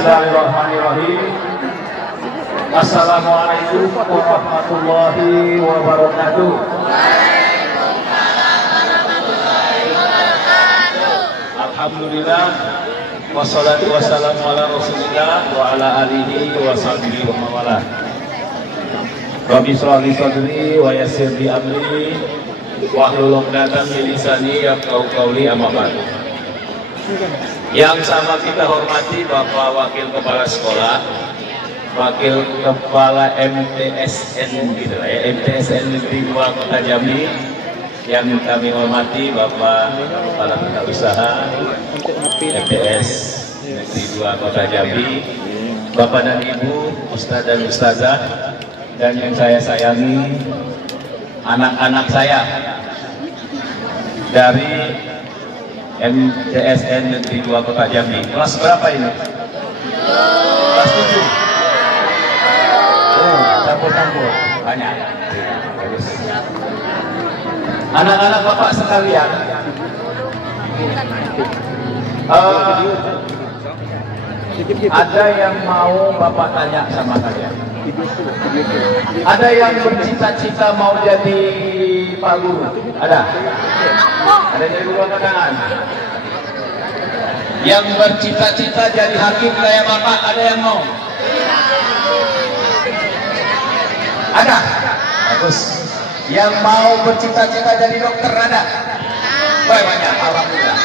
Bismillahirrahmanirrahim. Assalamualaikum warahmatullahi wabarakatuh. Alhamdulillah, wassalatu wassalamu ala rasulillah wa ala alihi wa sahbihi wa mawalah. Rabbi shrah li sadri wa yassir li amri wahlul 'uqdatam min lisani yafqahu qawli, amma ba'd. Yang sama kita hormati Bapak Wakil Kepala Sekolah, Wakil Kepala MTSN gitu ya, MTSN Negeri 2 Kota Jambi. Yang kami hormati Bapak Kepala Bidang Usaha MTS Negeri 2 Kota Jambi, Bapak dan Ibu, Ustadz dan Ustazah, dan yang saya sayangi anak-anak saya dari MTSN Negeri 2 Kota Jambi. Kelas berapa ini? Kelas 7. Oh, campur-campur. Banyak. Bagus. Anak-anak Bapak sekalian, ada yang mau Bapak tanya sama kalian? Ada yang bercita-cita mau jadi Pak Guru? Ada? Ada yang jadi guru angkat tangan? Yang bercita-cita jadi hakim kayak Bapak, ada yang mau? Ada? Bagus. Yang mau bercita-cita jadi dokter ada? Banyak, alhamdulillah.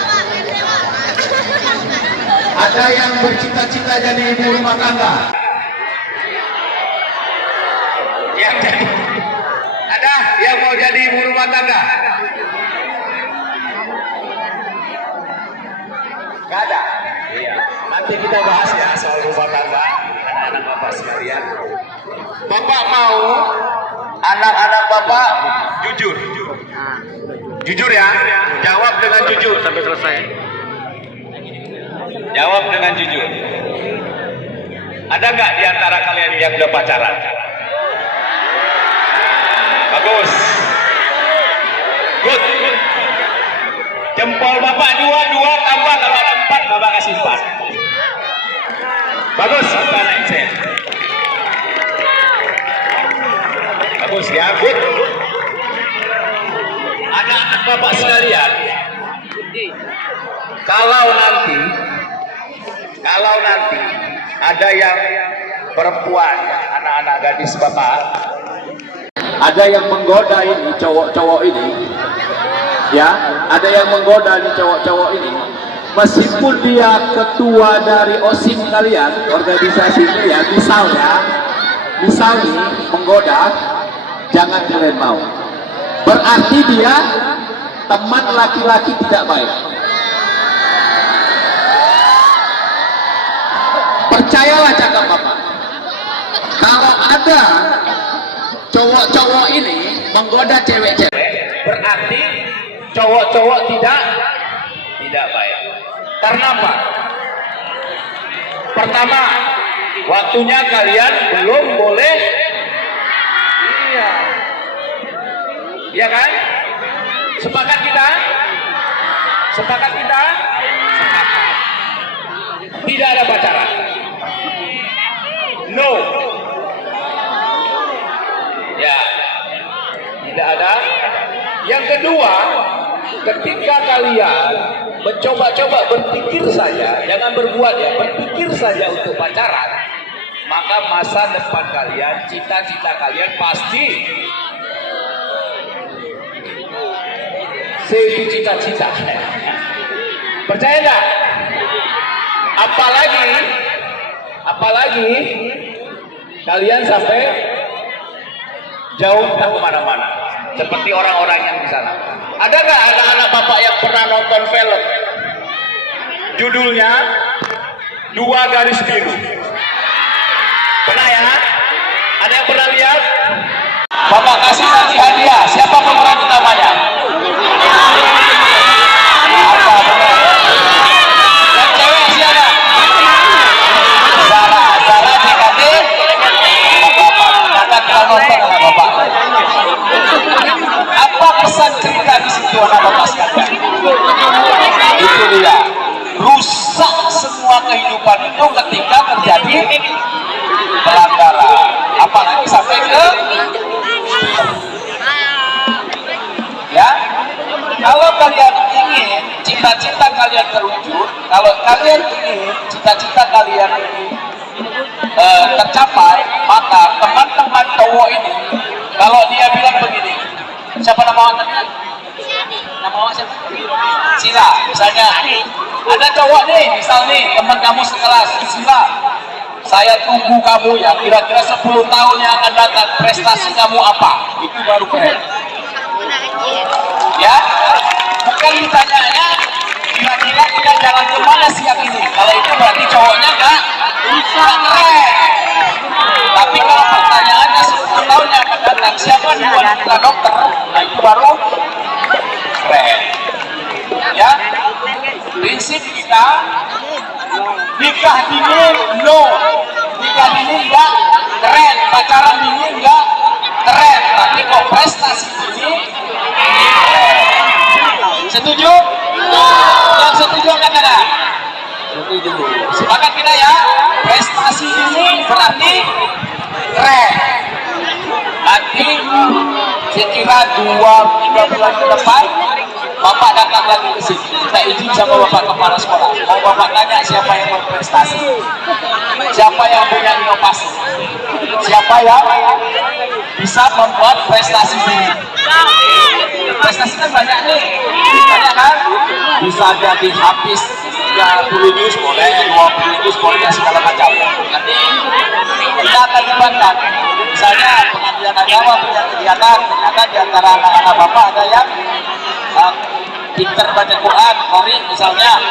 Ada yang bercita-cita jadi ibu rumah tangga? Yang jadi? Ada yang mau jadi ibu rumah tangga? Gak ada? Iya. Nanti kita bahas ya soal rumah tangga, anak-anak Bapak sekalian. Bapak mau anak-anak Bapak jujur. Jujur ya, jawab dengan jujur sampai selesai. Jawab dengan jujur. Ada nggak di antara kalian yang udah pacaran? Bagus. Good. Jempol Bapak 2 tambah, kalau ada 4 Bapak kasih 4. Bagus, Bapak naik set. Bagus ya, good. Anak-anak Bapak sekalian, kalau nanti ada yang perempuan, anak-anak gadis Bapak, ada yang menggoda ini cowok-cowok ini, ya, ada yang menggoda ini cowok-cowok ini, meskipun dia ketua dari OSIM kalian, organisasi kalian, misalnya menggoda, jangan kalian mau. Berarti dia teman laki-laki tidak baik. Percayalah cakap Bapak. Kalau ada cowok-cowok ini menggoda cewek-cewek, berarti cowok-cowok tidak baik. Karena apa? Pertama, waktunya kalian belum boleh. Iya. Iya kan? Sepakat kita? Sepakat. Tidak ada pacaran. No. Ya. Tidak ada. Yang kedua, ketika kalian mencoba-coba berpikir saja, jangan berbuat ya, berpikir saja untuk pacaran, maka masa depan kalian, cita-cita kalian pasti itu cita-cita. Percaya nggak? Apalagi kalian sampai jauh entah kemana-mana, seperti orang-orang yang di sana. Ada nggak anak-anak Bapak yang pernah nonton film? Judulnya 2 Garis Biru. Pernah ya? Ada yang pernah lihat? Bapak kasih nanti hadiah. Siapa pemeran utamanya? Yang cewek siapa? Zara JKT. Bapak kata kita nonton sama Bapak. Apa pesan cerita di situ anak Bapak sekalian? Itu dia. Rusak semua kehidupan itu ketika pelanggaran, apalagi sampai ke ya. Kalau kalian ingin cita-cita kalian terwujud, kalau kalian ingin cita-cita kalian tercapai, maka teman-teman cowok ini, kalau dia bilang begini, siapa nama awaknya? Nama awak siapa? Sila. Misalnya ada cowok nih, misal nih teman kamu sekelas, Sila, saya tunggu kamu ya, kira-kira 10 tahun yang akan datang, prestasi kamu apa? Itu baru keren. Ya, bukan ditanyanya kira-kira kita jalan kemana siang ini. Kalau itu berarti cowoknya nggak keren. Tapi kalau pertanyaannya 10 tahun yang akan datang, siapa nih wanita dokter? Nah itu baru keren. Ya, prinsip kita nikah dini no, nikah dini enggak keren, pacaran dini enggak keren, tapi kok prestasi dini keren. Setuju? Yang setuju angkat tangan. Setuju. Sepakat kita ya, prestasi dini berarti keren. Nanti sekira 2-3 bulan ke depan Bapak datang lagi ke sini, kita izin sama Bapak Kepala Sekolah. Mau Bapak tanya siapa yang berprestasi, siapa yang punya inovasi, siapa yang bisa membuat prestasi ini. Prestasi kan banyak nih, banyak kan? Bisa jadi habis 30 juz boleh, 20 juz boleh, dan segala macam. Nanti kita akan libatkan, misalnya pengadilan agama punya kegiatan, ternyata di antara anak-anak Bapak ada yang pinter baca Quran, Qori misalnya,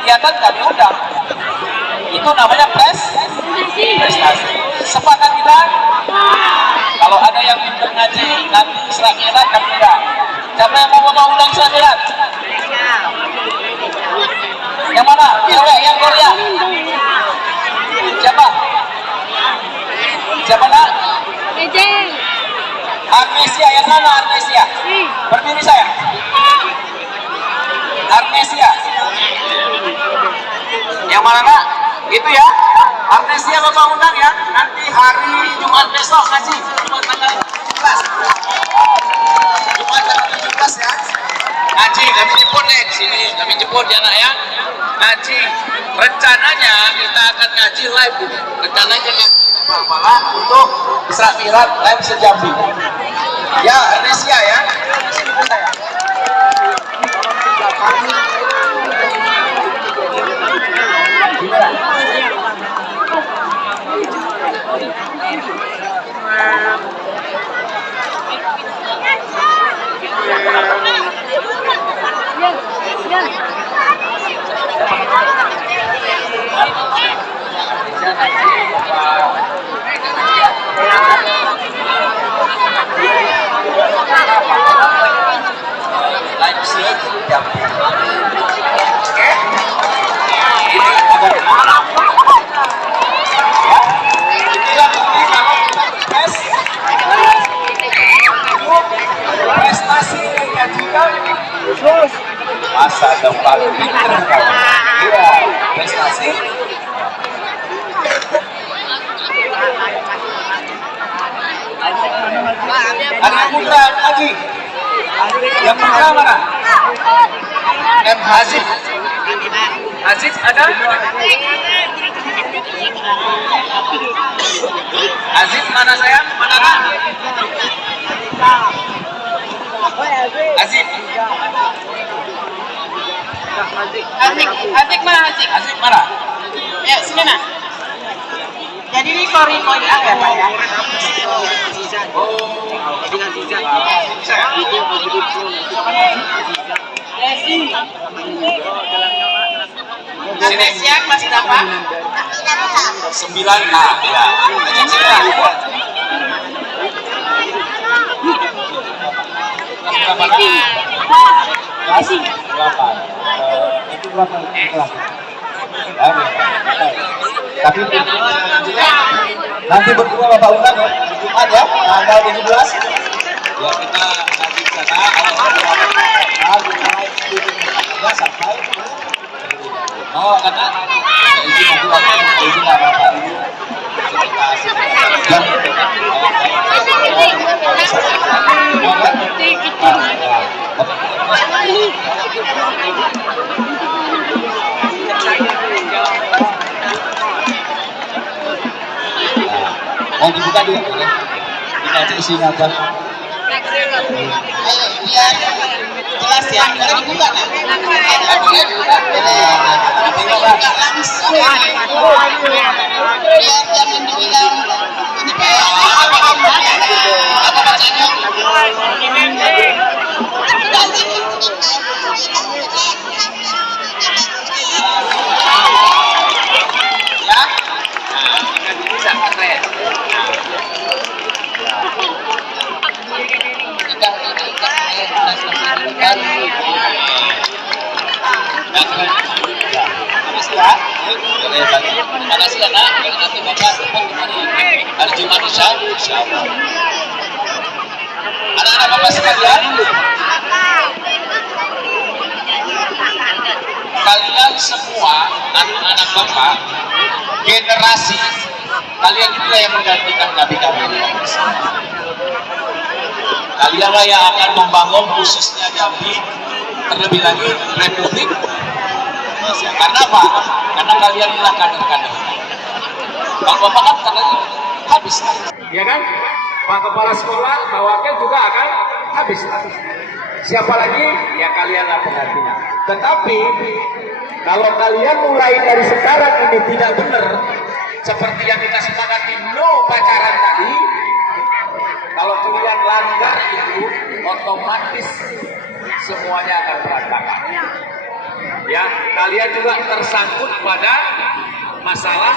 kegiatan kami undang. Itu namanya prestasi. Sepakat kita? Kalau ada yang pinter ngaji, nanti Isra Mi'raj kami undang. Siapa yang mau Bapak undang Isra Mi'raj? Yang mana? Cewek yang Korea? Siapa? Siapa nak? Arnesia, yang mana Arnesia? Berdiri saya. Arnesia. Yang mana nak? Itu ya. Arnesia Bapak undang ya. Nanti hari Jumat besok ngaji. Jumat tanggal 17. Jumat tanggal 17 ya. Ngaji, kami jemput nih di sini. Kami jemput ya nak ya. Ngaji. Rencananya kita akan ngaji live ini. Rencananya ngaji malam untuk Isra Mi'raj live sejambi. Ya, Indonesia ya. Masa depan pinter kau. Iya, prestasi. Anak putra lagi. Yang putra mana? M. Hazif. Hazif ada? Hazif mana sayang? Mana nak? Hazif. Asik mana asik? Hazif mana? Ya sini nak. Jadi ini kori ya Pak ya. Sini siap Mas berapa? 9 nah ya. Hazif sini. Masih 8. Itu berapa kelas? Tapi nanti berdua Bapak undang ya, Jumat ya, tanggal 17. Ya kita nanti sana awal mulai sampai Oh, kata izin nanti waktu izin sama Pak Ibu. Mau dibuka dulu boleh? Dibaca isinya apa? Biar jelas ya, boleh dibuka kan? Boleh dibuka. Buka langsung. Biar jangan dibilang ini kayak apa bacanya? Ya? Nah, bisa keren. Terima kasih ya nak. Nanti bapak hari Jumat insya Allah. Anak-anak bapak sekalian, kalian semua anak-anak bapak generasi kalian itulah yang menggantikan Nabi kami. Kalianlah yang akan membangun khususnya Jambi, terlebih lagi Republik Indonesia. Karena apa? Karena kalian inilah kader-kader. Kalau bapak kan karena habis, ya kan? Pak Kepala Sekolah, Pak Wakil juga akan habis. Siapa lagi? Ya kalianlah penggantinya. Tetapi kalau kalian mulai dari sekarang ini tidak benar, seperti yang kita sepakati no pacaran tadi, kalau kalian langgar itu otomatis semuanya akan berantakan. Ya, kalian juga tersangkut pada masalah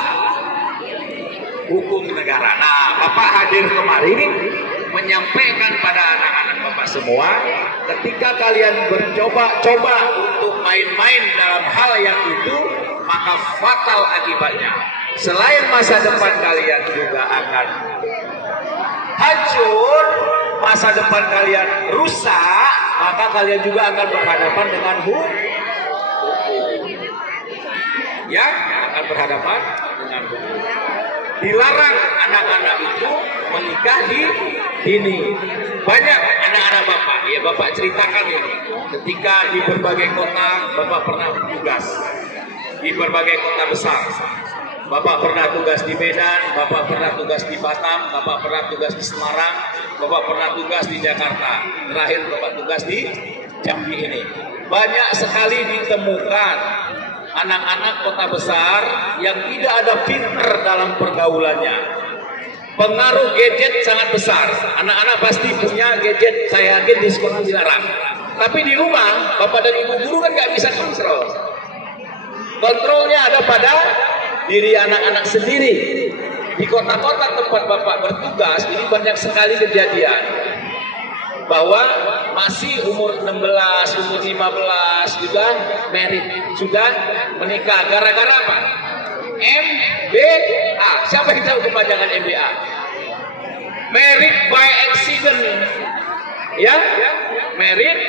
hukum negara. Nah, Bapak hadir kemari menyampaikan pada anak-anak Bapak semua, ketika kalian bercoba-coba untuk main-main dalam hal yang itu, maka fatal akibatnya. Selain masa depan kalian juga akan hancur, masa depan kalian rusak, maka kalian juga akan berhadapan dengan hukum. Ya, akan berhadapan dengan hukum. Dilarang anak-anak itu menikah di dini. Banyak anak-anak bapak, ya bapak ceritakan ini. Ketika di berbagai kota, bapak pernah bertugas di berbagai kota besar. Bapak pernah tugas di Medan, bapak pernah tugas di Batam, bapak pernah tugas di Semarang, bapak pernah tugas di Jakarta. Terakhir bapak tugas di Jambi ini. Banyak sekali ditemukan anak-anak kota besar yang tidak ada pinter dalam pergaulannya. Pengaruh gadget sangat besar. Anak-anak pasti punya gadget, saya yakin di sekolah dilarang. Tapi di rumah, bapak dan ibu guru kan nggak bisa kontrol. Kontrolnya ada pada diri anak-anak sendiri. Di kota-kota tempat bapak bertugas, ini banyak sekali kejadian bahwa masih umur 16, umur 15 juga married, sudah menikah. Gara-gara apa? MBA. Siapa yang tahu kepanjangan MBA? Married by accident. Ya, married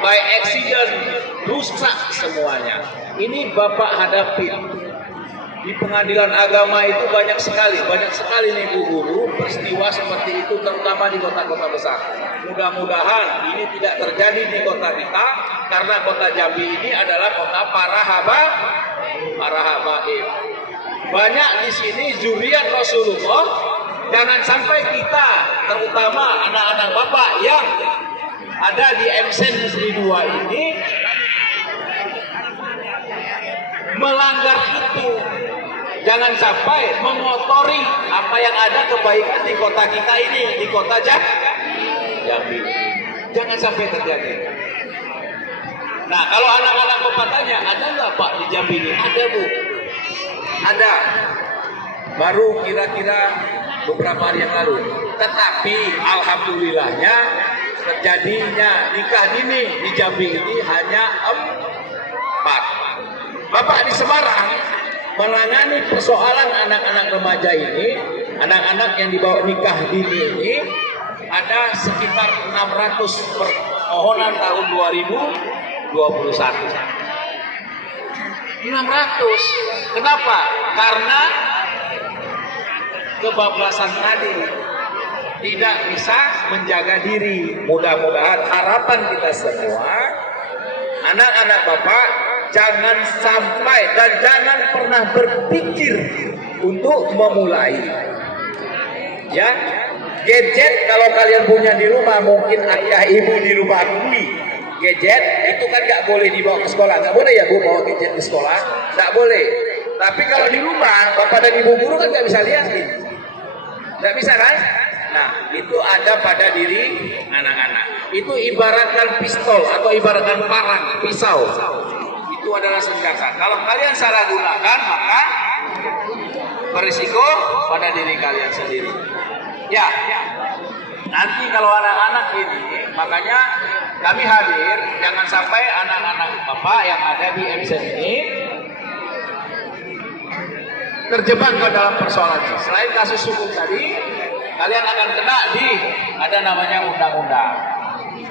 by accident, rusak semuanya. Ini bapak hadapi. Di pengadilan agama itu banyak sekali nih Bu Guru peristiwa seperti itu, terutama di kota-kota besar. Mudah-mudahan ini tidak terjadi di kota kita, karena kota Jambi ini adalah kota para habaib. Banyak di sini zuriat Rasulullah. Jangan sampai kita, terutama anak-anak bapak yang ada di MSN Negeri 2 ini, melanggar itu. Jangan sampai mengotori apa yang ada kebaikan di kota kita ini, di kota Jambi. Jangan sampai terjadi. Nah, kalau anak-anak bapak tanya, ada nggak Pak di Jambi ini? Ada Bu, ada. Baru kira-kira beberapa hari yang lalu. Tetapi alhamdulillahnya terjadinya nikah dini di Jambi ini hanya 4. Bapak di Semarang menangani persoalan anak-anak remaja ini, anak-anak yang dibawa nikah dini ini, ada sekitar 600 permohonan tahun 2021. 600. Kenapa? Karena kebablasan tadi, tidak bisa menjaga diri. Mudah-mudahan harapan kita semua, anak-anak Bapak jangan sampai dan jangan pernah berpikir untuk memulai. Ya, gadget kalau kalian punya di rumah, mungkin ayah ibu di rumah beli gadget, itu kan nggak boleh dibawa ke sekolah. Nggak boleh ya Bu bawa gadget ke sekolah, nggak boleh. Tapi kalau di rumah Bapak dan Ibu guru kan nggak bisa lihat, nggak bisa kan? Nah, itu ada pada diri anak-anak. Itu ibaratkan pistol atau ibaratkan parang, pisau. Itu adalah senjata. Kalau kalian salah gunakan, maka berisiko pada diri kalian sendiri. Ya, nanti kalau anak-anak ini, makanya kami hadir, jangan sampai anak-anak Bapak yang ada di MCN ini terjebak ke dalam persoalan ini. Selain kasus hukum tadi, kalian akan kena ada namanya undang-undang.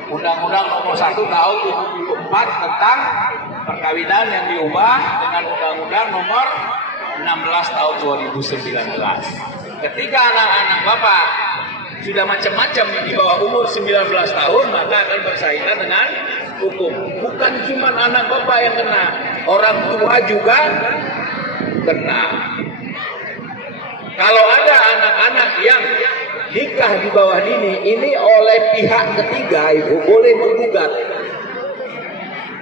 Undang-undang nomor 1 tahun 2004 tentang perkawinan yang diubah dengan undang-undang nomor 16 tahun 2019. Ketika anak-anak Bapak sudah macam-macam di bawah umur 19 tahun, maka akan bersaingan dengan hukum. Bukan cuma anak Bapak yang kena, orang tua juga kena. Kalau ada anak-anak yang nikah di bawah dini, ini oleh pihak ketiga, Ibu boleh menggugat.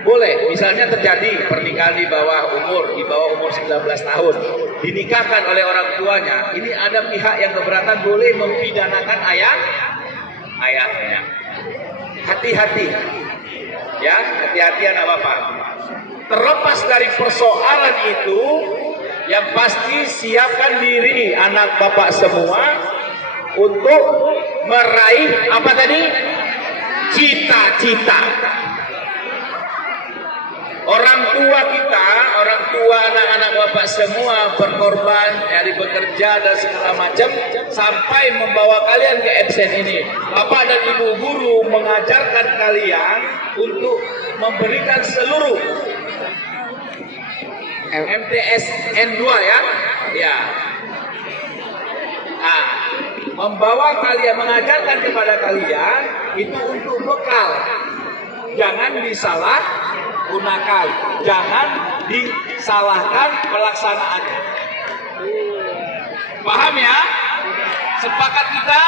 Boleh, misalnya terjadi pernikahan di bawah umur 19 tahun, dinikahkan oleh orang tuanya, ini ada pihak yang keberatan boleh mempidanakan ayahnya. Hati-hati, ya, hati-hati anak Bapak. Terlepas dari persoalan itu, yang pasti siapkan diri anak Bapak semua untuk meraih apa tadi? Cita-cita. Orang tua kita, orang tua anak-anak Bapak semua berkorban dari bekerja dan segala macam sampai membawa kalian ke absen ini. Bapak dan Ibu guru mengajarkan kalian untuk memberikan seluruh MTSN 2 ya. Ya. Nah, membawa kalian, mengajarkan kepada kalian itu untuk bekal. Jangan disalah gunakan, jangan disalahkan pelaksanaannya. Paham ya? Sepakat kita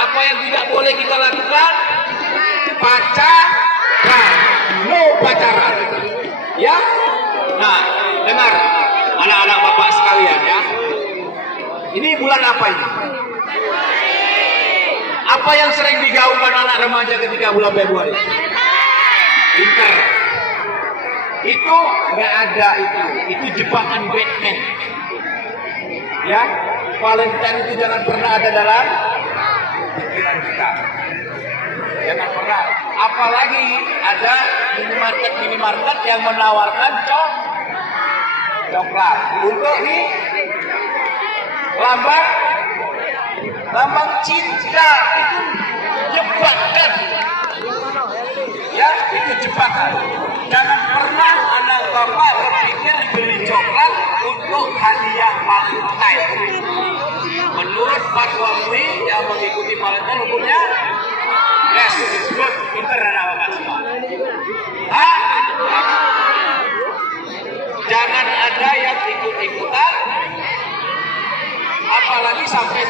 apa yang tidak boleh kita lakukan? Pacaran, no pacaran. Ya? Nah, dengar anak-anak Bapak sekalian ya. Ini bulan apa ini? Apa yang sering digaungkan anak remaja ketika bulan Februari? Winter. Itu nggak ada itu jebakan Batman. Ya, Valentine itu jangan pernah ada dalam pikiran kita. Jangan pernah. Apalagi ada minimarket yang menawarkan coklat untuk ini lambang cinta. Itu jebakan. Ya, itu jebakan. Jangan pernah anak Bapak berpikir beli coklat untuk hadiah Valentine. Menurut fatwa MUI yang mengikuti Valentine hukumnya, yes, good. Pintar anak Bapak semua. Jangan ada yang ikut-ikutan, apalagi sampai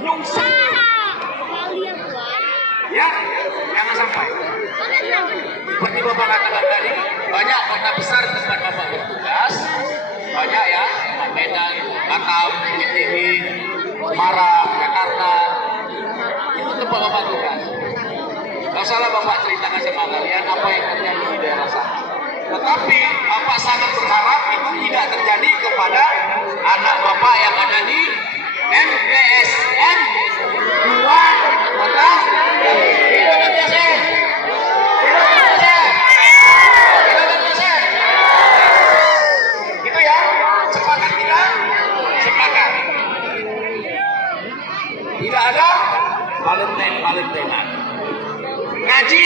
nyungsep. Ya, jangan sampai. Seperti Bapak katakan tadi, banyak kota besar tempat Bapak bertugas, banyak ya, Medan, Batam, BTW, Semarang, Jakarta, itu tempat Bapak tugas. Gak salah Bapak ceritakan sama kalian apa yang terjadi di daerah sana. Tetapi Bapak sangat berharap itu tidak terjadi kepada anak Bapak yang ada di MTSN 2 Kota Indonesia. Gitu ya, sepakat kita? Sepakat. Tidak ada Valentine. Ngaji?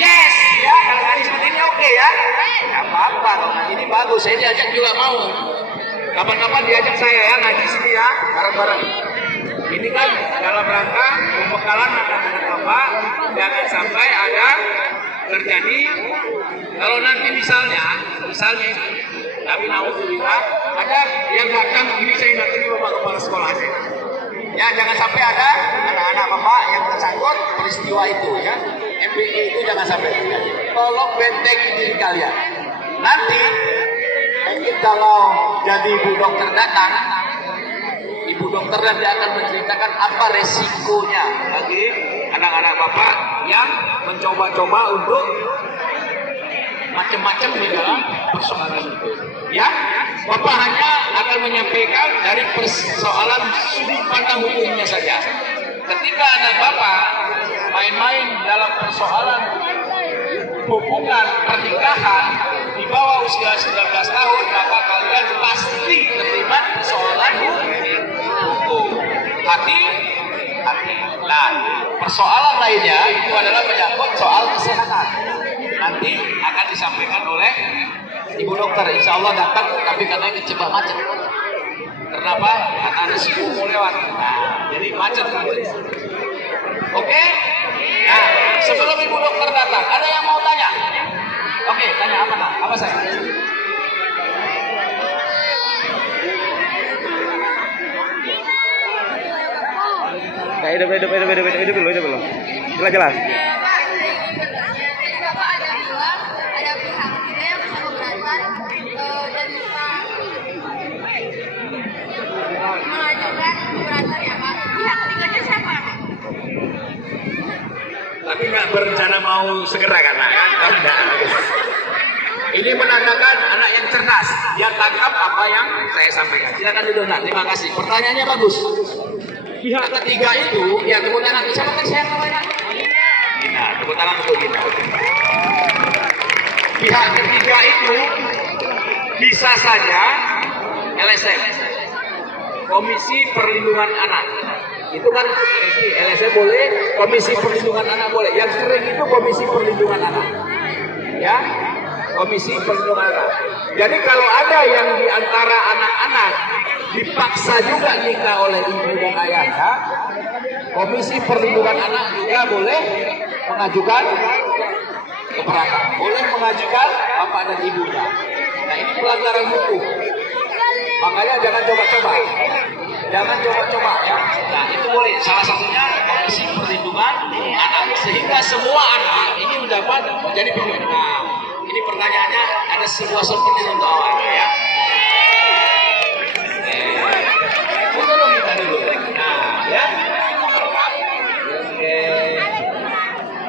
Yes, ya, kalau ngaji seperti ini oke. Oke ya? Nggak apa-apa, ini bagus. Saya diajak juga mau. Kapan-kapan diajak saya ya ngaji sini ya, bareng-bareng. Ini kan dalam rangka pembekalan anak-anak Bapak, jangan sampai ada terjadi kalau nanti misalnya tapi naudzubillah ada yang datang ini saya ingat ini Bapak Kepala Sekolah saya. Ya jangan sampai ada anak-anak Bapak yang tersangkut peristiwa itu ya. MBE itu jangan sampai terjadi. Tolong bentengi diri kalian. Nanti mungkin kalau jadi ibu dokter datang, ibu dokter nanti akan menceritakan apa resikonya bagi anak-anak Bapak yang mencoba-coba untuk macam-macam di dalam persoalan itu. Ya, Bapak hanya akan menyampaikan dari persoalan sudut pandang hukumnya saja. Ketika anak Bapak main-main dalam persoalan hubungan pernikahan di bawah usia 19 tahun, maka kalian pasti terlibat persoalan hukum. Hati. Nah, persoalan lainnya itu adalah menyangkut soal kesehatan. Nanti akan disampaikan oleh ibu dokter. Insya Allah datang, tapi karena kejebak macet. Kenapa? Karena ada suku mau lewat. Nah, jadi macet. Oke? Nah, sebelum ibu dokter datang, ada yang mau tanya? Oke, tanya apa nak? Apa saya? Nah, hidup dulu. Jelas. Ada pihak ketiga yang bisa keberatan dan bisa mengajukan keberatan ya Pak. Pihak ketiganya siapa? Tapi nggak berencana mau segera kan? Ini menandakan anak yang cerdas. Dia tangkap apa yang saya sampaikan. Silakan duduk nak. Terima kasih. Pertanyaannya bagus. Pihak ketiga itu, ya tepuk tangan. Siapa kan saya namanya? Gina. Tepuk tangan untuk Gina. Pihak ketiga itu bisa saja LSM, Komisi Perlindungan Anak. Itu kan LSM boleh, Komisi Perlindungan Anak boleh. Yang sering itu Komisi Perlindungan Anak. Ya, Komisi Perlindungan Anak. Jadi kalau ada yang di antara anak-anak dipaksa juga nikah oleh ibu dan ayahnya, Komisi Perlindungan Anak juga boleh mengajukan keberatan, boleh mengajukan bapak dan ibunya. Nah ini pelanggaran hukum. Makanya jangan coba-coba. Jangan coba-coba ya. Nah itu boleh. Salah satunya Komisi Perlindungan Anak. Sehingga semua anak ini mendapat menjadi pemimpin. Nah ini pertanyaannya ada sebuah seperti untuk awalnya ya. Kita dulu kita dulu. Nah ya. Oke.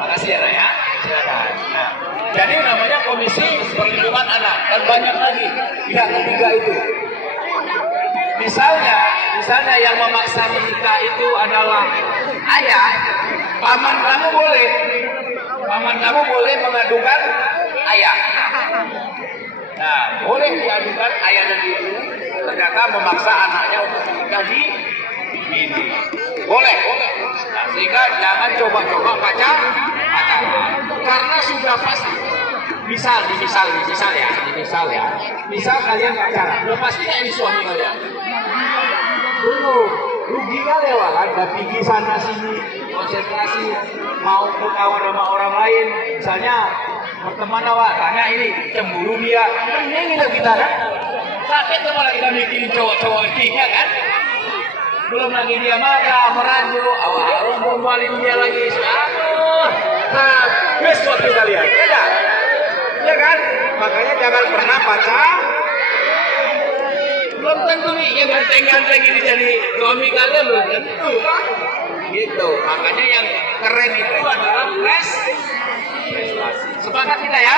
Makasih ya Raya. Silakan. Nah, jadi namanya Komisi Perlindungan Anak dan banyak lagi pihak ketiga itu. Misalnya yang memaksa menikah itu adalah ayah, paman kamu boleh mengadukan ayah. Nah, boleh diadukan ayah dan ibu ternyata memaksa anaknya untuk menikah di ini. Boleh. Nah, sehingga jangan coba-coba pacaran. Karena sudah pasti. Misal ya. Misal kalian pacaran, udah pasti ini suami kalian. Rugi kali ya kan, pergi sana sini, konsentrasi, mau berkawan sama orang lain. Misalnya berteman awak, tanya ini cemburu dia, ini kita kan. Sakit tuh malah kita mikirin cowok-cowok ini kan. Belum lagi dia marah, merajuk, awak harus membalin dia lagi. Nah, besok kita lihat, ya kan? Makanya jangan pernah pacar. Belum tentu nih yang ganteng-ganteng ini jadi suami kalian belum tentu. Gitu. Makanya yang keren itu adalah prestasi. Sepakat kita ya?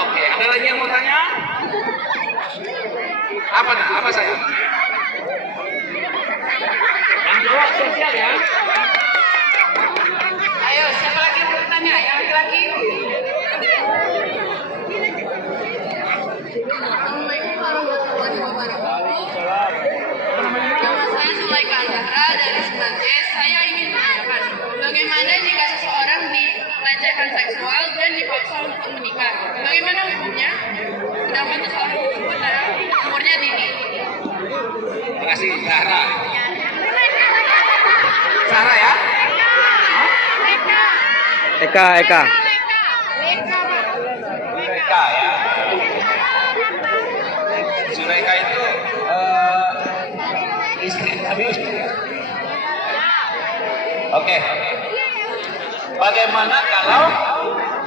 Oke. Ada lagi yang mau tanya? Apa saya? Yang jawab sosial ya. Ayo, siapa lagi yang bertanya? Yang laki-laki? Assalamualaikum warahmatullahi wabarakatuh. Nama saya Sulaika Zahra dari Sebagai. Saya ingin menanyakan, bagaimana jika seseorang dilecehkan seksual dan dipaksa untuk menikah? Bagaimana hukumnya? Sedangkan seseorang tersebut umurnya dini. Terima kasih, Sarah. Sarah ya? Eka. Zulaika ya. Zulaika itu istri Nabi Yusuf. Oke. Bagaimana kalau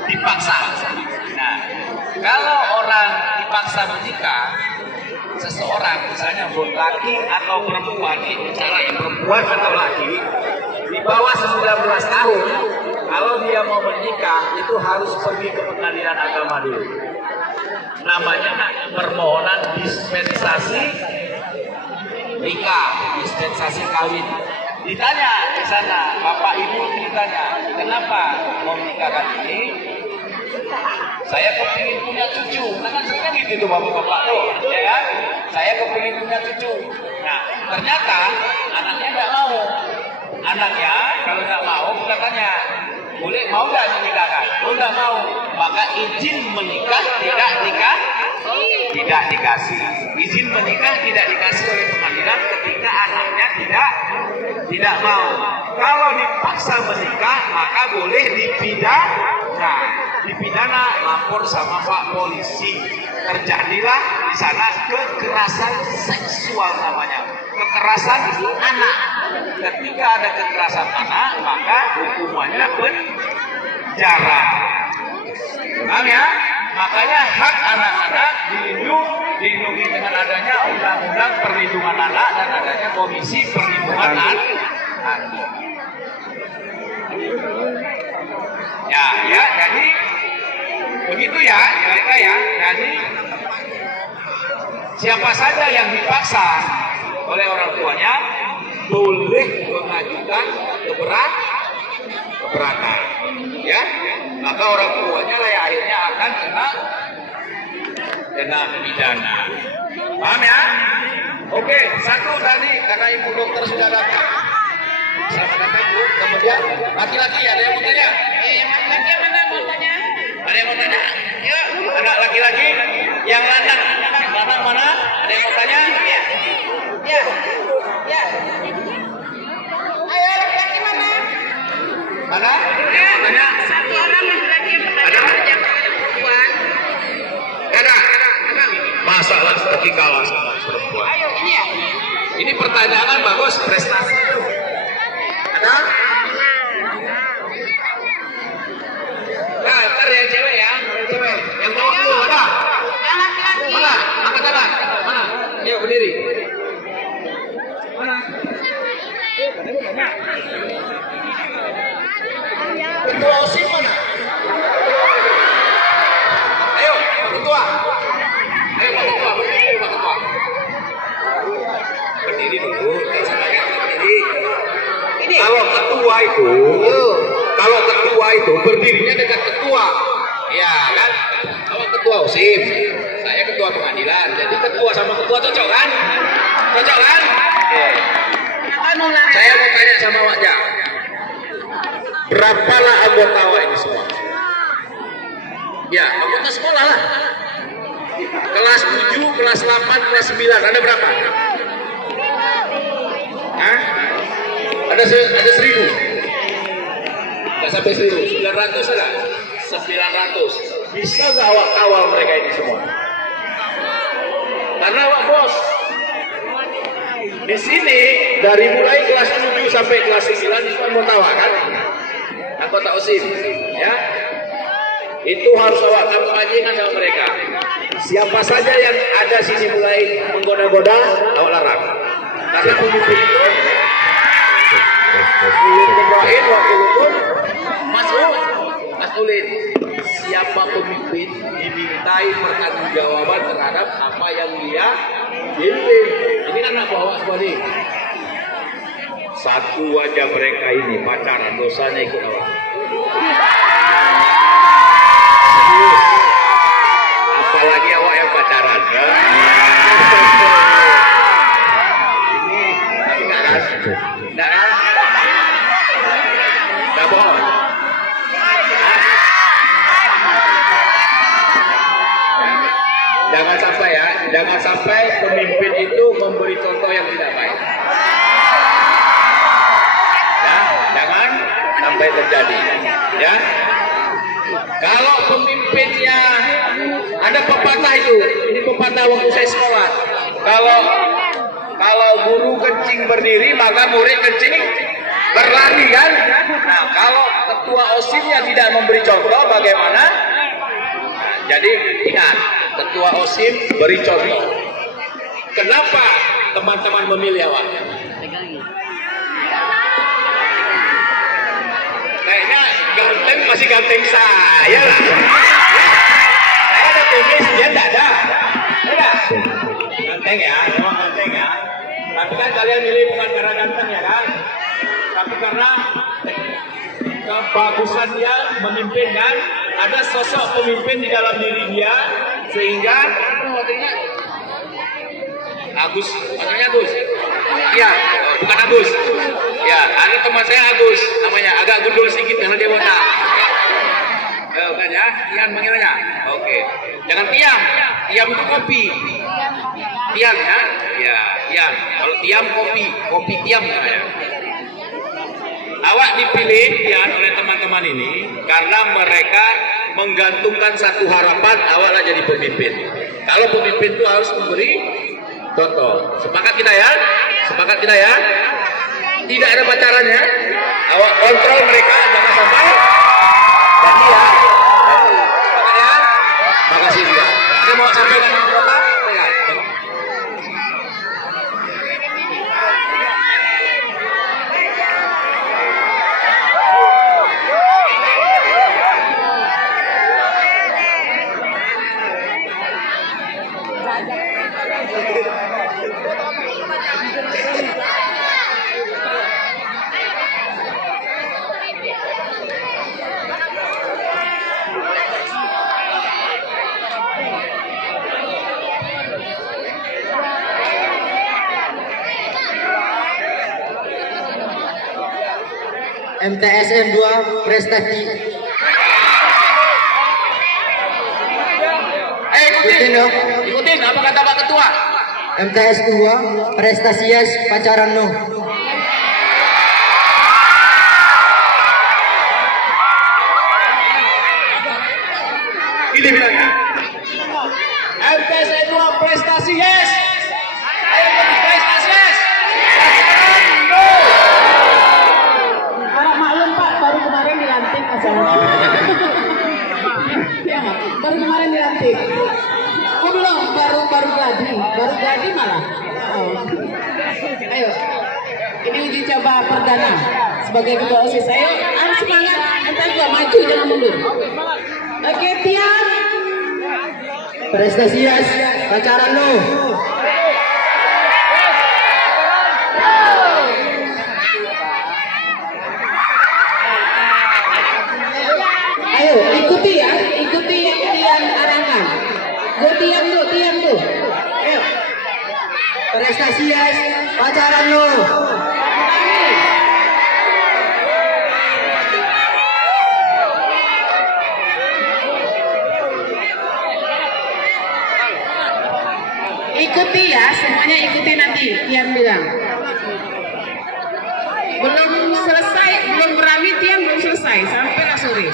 dipaksa? Nah, kalau orang dipaksa menikah, seseorang misalnya laki atau perempuan, misalnya yang perempuan atau laki di bawah 19 tahun, kalau dia mau menikah itu harus pergi ke pengadilan agama dulu. Namanya permohonan dispensasi nikah, dispensasi kawin. Ditanya di sana, bapak ibu ditanya, kenapa mau menikahkan ini? Saya kepingin punya cucu. Nah kan sering gitu tuh bapak-bapak tuh, ya kan? Saya kepingin punya cucu. Nah ternyata anaknya nggak mau. Anaknya kalau nggak mau kita tanya, boleh mau nggak menikahkan? Oh nggak mau. Maka izin menikah tidak dikasih. Izin menikah tidak dikasih oleh pengadilan ketika anaknya tidak mau. Kalau dipaksa menikah maka boleh dipidana. Dipidana, lapor sama Pak Polisi. Terjadilah di sana kekerasan seksual namanya. Kekerasan anak. Ketika ada kekerasan anak maka hukumannya penjara. Paham ya? Makanya hak anak-anak dilindungi dengan adanya undang-undang perlindungan anak dan adanya komisi perlindungan anak. Ya, jadi begitu ya, kira-kira ya. Jadi siapa saja yang dipaksa oleh orang tuanya boleh mengajukan keberatan, ya. Maka orang tuanya lah yang akhirnya akan kena pidana. Paham ya? Oke, satu tadi karena ibu dokter sudah datang. Selamat datang Bu. Kemudian laki-laki ada yang mau tanya? Yang laki-laki yang mana mau tanya? Ada yang mau tanya? Ya, anak laki-laki yang lanang mana? Ada yang mau tanya? Ya. Ayo laki-laki mana? Mana? Tanya? Satu orang laki-laki yang bertanya yang perempuan. Ada. Masa laki kalah sama perempuan? Ayo ini ya. Ini pertanyaan bagus, prestasi. Ada? Nah, ntar yang cewek ya, cewek. Yang mau dulu ada? Yang laki-laki. Mana? Angkat tangan. Mana? Ayo berdiri. Mana? Ketua OSIS mana? Ayo, Pak Ketua. Ayo Pak Ketua, berdiri Pak Ketua. Berdiri dulu, saya berdiri. Kalau ketua itu berdirinya dekat ketua, ya kan? Kalau ketua OSIS, saya ketua pengadilan, jadi ketua sama ketua cocok kan? Cocok kan? Saya mau tanya sama Wajah, berapalah anggota awak ini semua? Ya, anggota sekolah lah. Kelas 7, kelas 8, kelas 9, ada berapa? Hah? Ada 1000. Nggak sampai 1000, 900 ada? 900. Bisa nggak awak kawal mereka ini semua? Karena awak bos. Di sini dari mulai kelas 7 sampai kelas 9 itu anggota awak kan? Anggota OSIS, ya? Itu harus awak kampanyekan sama mereka. Siapa saja yang ada sini mulai menggoda-goda, awak larang. Karena pemimpin itu belum membawain waktu itu mas'ulin. Siapa pemimpin dimintai pertanggungjawaban terhadap apa yang dia pimpin. Ini kan anak bawa semua nih. Satu wajah mereka ini pacaran, dosanya ikut awak. Serius. Apalagi awak yang pacaran. Ini enggak kan? Enggak kan? Enggak bohong. jangan sampai pemimpin itu memberi contoh yang tidak baik. Ya, jangan sampai terjadi. Ya, kalau pemimpinnya ada pepatah itu, ini pepatah waktu saya sekolah. Kalau guru kencing berdiri, maka murid kencing berlari kan? Nah, kalau ketua OSIS-nya tidak memberi contoh, bagaimana? Jadi ingat, ketua OSIS beri contoh. Kenapa teman-teman memilih awak? Kayaknya ganteng masih ganteng saya lah. Saya ada tulis, dia tidak ada. Ganteng ya, memang ganteng ya. Tapi kan kalian milih bukan karena ganteng ya kan? Tapi karena kebagusan dia memimpin kan? Ada sosok pemimpin di dalam diri dia sehingga Agus, maksudnya Agus? Iya, bukan Agus. Ya, ada teman saya Agus, namanya agak gundul sedikit karena dia botak. Kan ya, Tian manggilnya. Oke, jangan Tiam. Tiam itu kopi. Tiam ya, ya Tiam. Kalau Tiam kopi Tiam ya. Awak dipilih Tian oleh teman-teman ini karena mereka menggantungkan satu harapan awaklah jadi pemimpin. Kalau pemimpin itu harus memberi contoh. Sepakat kita ya? Sepakat kita ya? Tidak ada pacarannya. Awak kontrol mereka jangan sampai jadi ya. Sepakat ya? Makasih juga. Saya mau sampaikan apa? MTSN 2 prestasi. Ikutin dong. Ikutin apa kata Pak Ketua? MTS 2 prestasi yes pacaran no. Ini bilangnya. MTSN 2 prestasi yes. Ayo prestasi yes. Harap maklum Pak, baru kemarin dilantik asalnya. Ya, baru kemarin dilantik. Oh belum, baru gladi malah. Oh. Ayo, ini uji coba perdana sebagai ketua OSIS. Ayo, harus semangat. Nanti juga maju jangan mundur. Oke, Tian. Prestasi yes pacaran no. Ayo, ikuti ya, ikuti Tian arangan. Go Tian tuh. Ayo. Prestasi yes pacaran no. Ikuti ya, semuanya ikuti nanti Tian bilang. Belum berani Tian belum selesai sampai sore.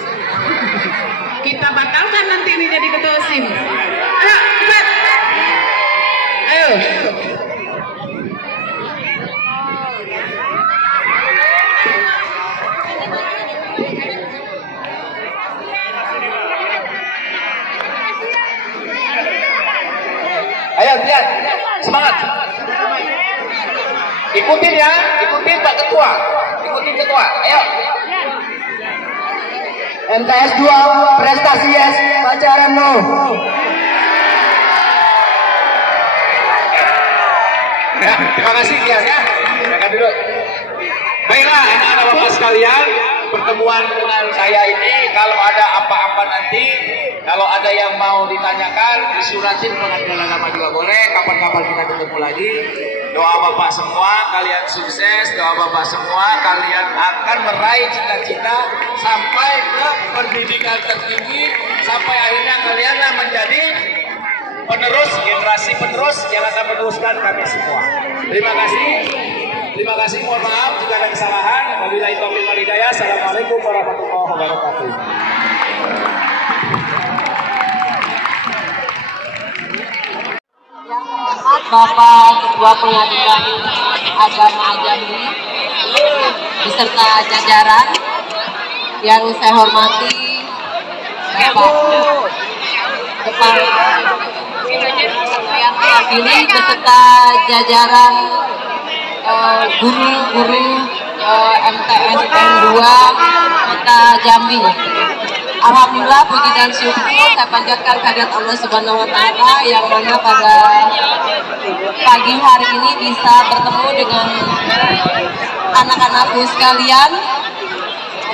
Kita batalkan nanti ini jadi ketua SIM. Ayo, cepat. Ayo. Ayo lihat, semangat. Ikutin ya, ikutin Pak Ketua. Ikutin Ketua, ayo. MTS 2 prestasi yes pacaran no. Ya, terima kasih Tian ya. Silakan dulu. Baiklah, anak-anak Bapak sekalian, pertemuan dengan saya ini kalau ada apa-apa nanti, kalau ada yang mau ditanyakan, disuratin pengadilan nama juga boleh. Kapan-kapan kita ketemu lagi. Doa Bapak semua, kalian sukses. Doa Bapak semua, kalian akan meraih cita-cita sampai ke pendidikan tertinggi, sampai akhirnya kalianlah menjadi penerus, generasi penerus yang akan meneruskan kami semua. Terima kasih. Terima kasih, mohon maaf jika ada kesalahan. Wabillahi taufiq wal hidayah. Assalamualaikum warahmatullahi wabarakatuh. Yang terhormat Bapak Ketua Pengadilan Agama Jambi beserta jajaran yang saya hormati, Bapak Kepala ini beserta jajaran guru-guru MTSN 2 Kota Jambi. Alhamdulillah, puji dan syukur saya panjatkan kehadirat Allah Subhanahu wa Ta'ala yang mana pada pagi hari ini bisa bertemu dengan anak-anakku sekalian